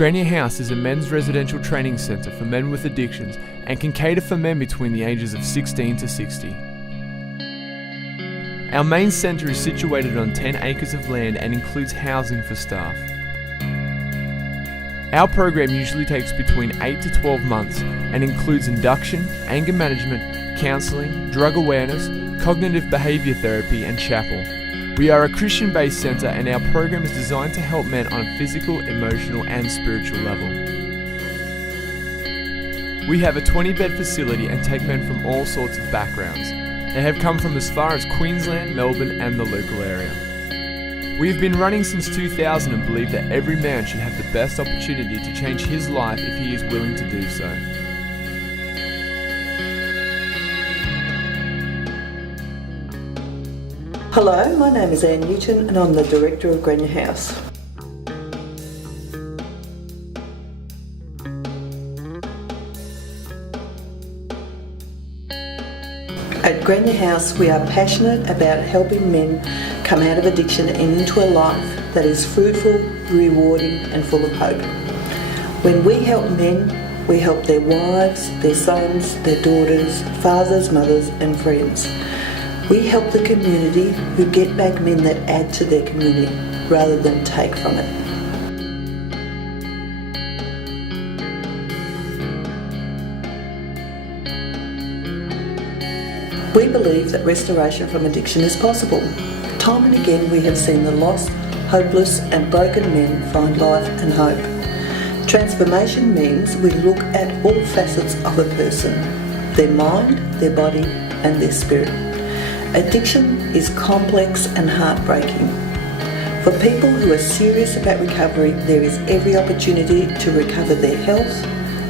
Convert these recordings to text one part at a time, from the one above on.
Granya House is a men's residential training centre for men with addictions and can cater for men between the ages of 16 to 60. Our main centre is situated on 10 acres of land and includes housing for staff. Our program usually takes between 8 to 12 months and includes induction, anger management, counselling, drug awareness, cognitive behaviour therapy and chapel. We are a Christian-based centre and our program is designed to help men on a physical, emotional and spiritual level. We have a 20-bed facility and take men from all sorts of backgrounds. They have come from as far as Queensland, Melbourne and the local area. We have been running since 2000 and believe that every man should have the best opportunity to change his life if he is willing to do so. Hello, my name is Anne Newton and I'm the Director of Granya House. At Granya House we are passionate about helping men come out of addiction and into a life that is fruitful, rewarding and full of hope. When we help men, we help their wives, their sons, their daughters, fathers, mothers and friends. We help the community who get back men that add to their community rather than take from it. We believe that restoration from addiction is possible. Time and again we have seen the lost, hopeless and broken men find life and hope. Transformation means we look at all facets of a person, their mind, their body and their spirit. Addiction is complex and heartbreaking. For people who are serious about recovery, there is every opportunity to recover their health,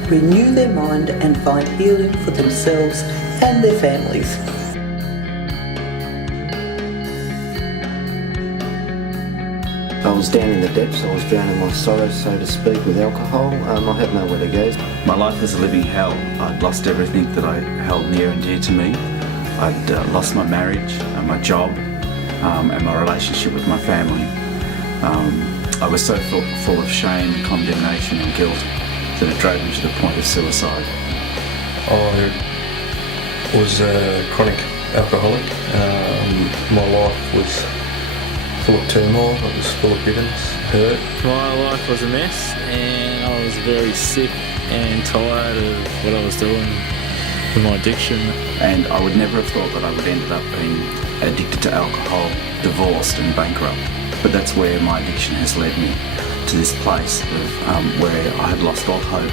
renew their mind and find healing for themselves and their families. I was down in the depths, I was drowning my sorrows, so to speak, with alcohol. I had nowhere to go. My life was a living hell. I'd lost everything that I held near and dear to me. I'd lost my marriage, my job, and my relationship with my family. I was so full of shame, condemnation and guilt that it drove me to the point of suicide. I was a chronic alcoholic. My life was full of turmoil, it was full of bitterness, hurt. My life was a mess and I was very sick and tired of what I was doing with my addiction. And I would never have thought that I would end up being addicted to alcohol, divorced and bankrupt. But that's where my addiction has led me, to this place of where I had lost all hope.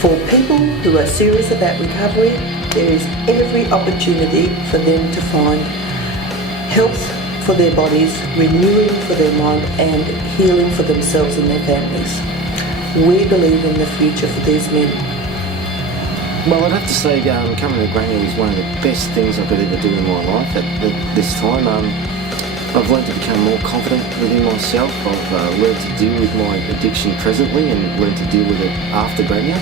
For people who are serious about recovery, there is every opportunity for them to find health for their bodies, renewing for their mind and healing for themselves and their families. We believe in the future for these men. Well, I'd have to say coming to Granya was one of the best things I could ever do in my life at this time. I've learned to become more confident within myself. I've learned to deal with my addiction presently and learned to deal with it after Granya.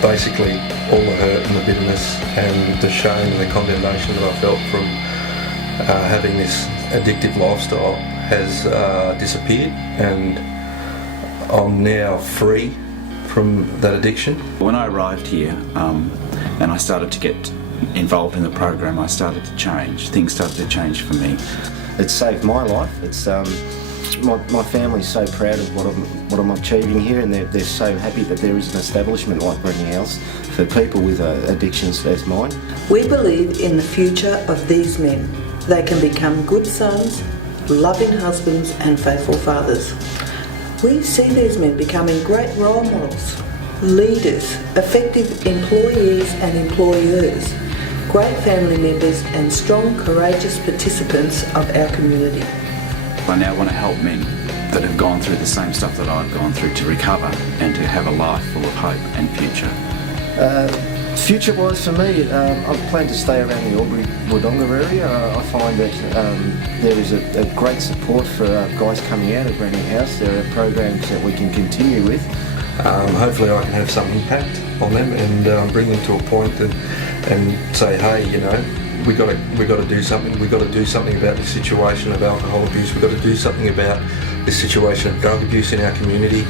Basically, all the hurt and the bitterness and the shame and the condemnation that I felt from having this addictive lifestyle has disappeared, and I'm now free from that addiction. When I arrived here and I started to get involved in the program, I started to change. Things started to change for me. It saved my life. It's my family's so proud of what I'm achieving here, and they're so happy that there is an establishment like Granya House for people with addictions as mine. We believe in the future of these men. They can become good sons, loving husbands and faithful fathers. We see these men becoming great role models, leaders, effective employees and employers, great family members and strong, courageous participants of our community. I now want to help men that have gone through the same stuff that I've gone through to recover and to have a life full of hope and future. Future-wise for me, I plan to stay around the Albury-Wodonga area. I find that there is a great support for guys coming out of Granya House. There are programs that we can continue with. Hopefully I can have some impact on them and bring them to a point and say, hey, you know, we got to do something. We've got to do something about the situation of alcohol abuse. We've got to do something about the situation of drug abuse in our community.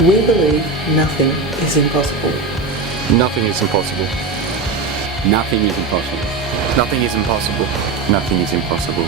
We believe nothing is impossible. Nothing is impossible. Nothing is impossible. Nothing is impossible. Nothing is impossible.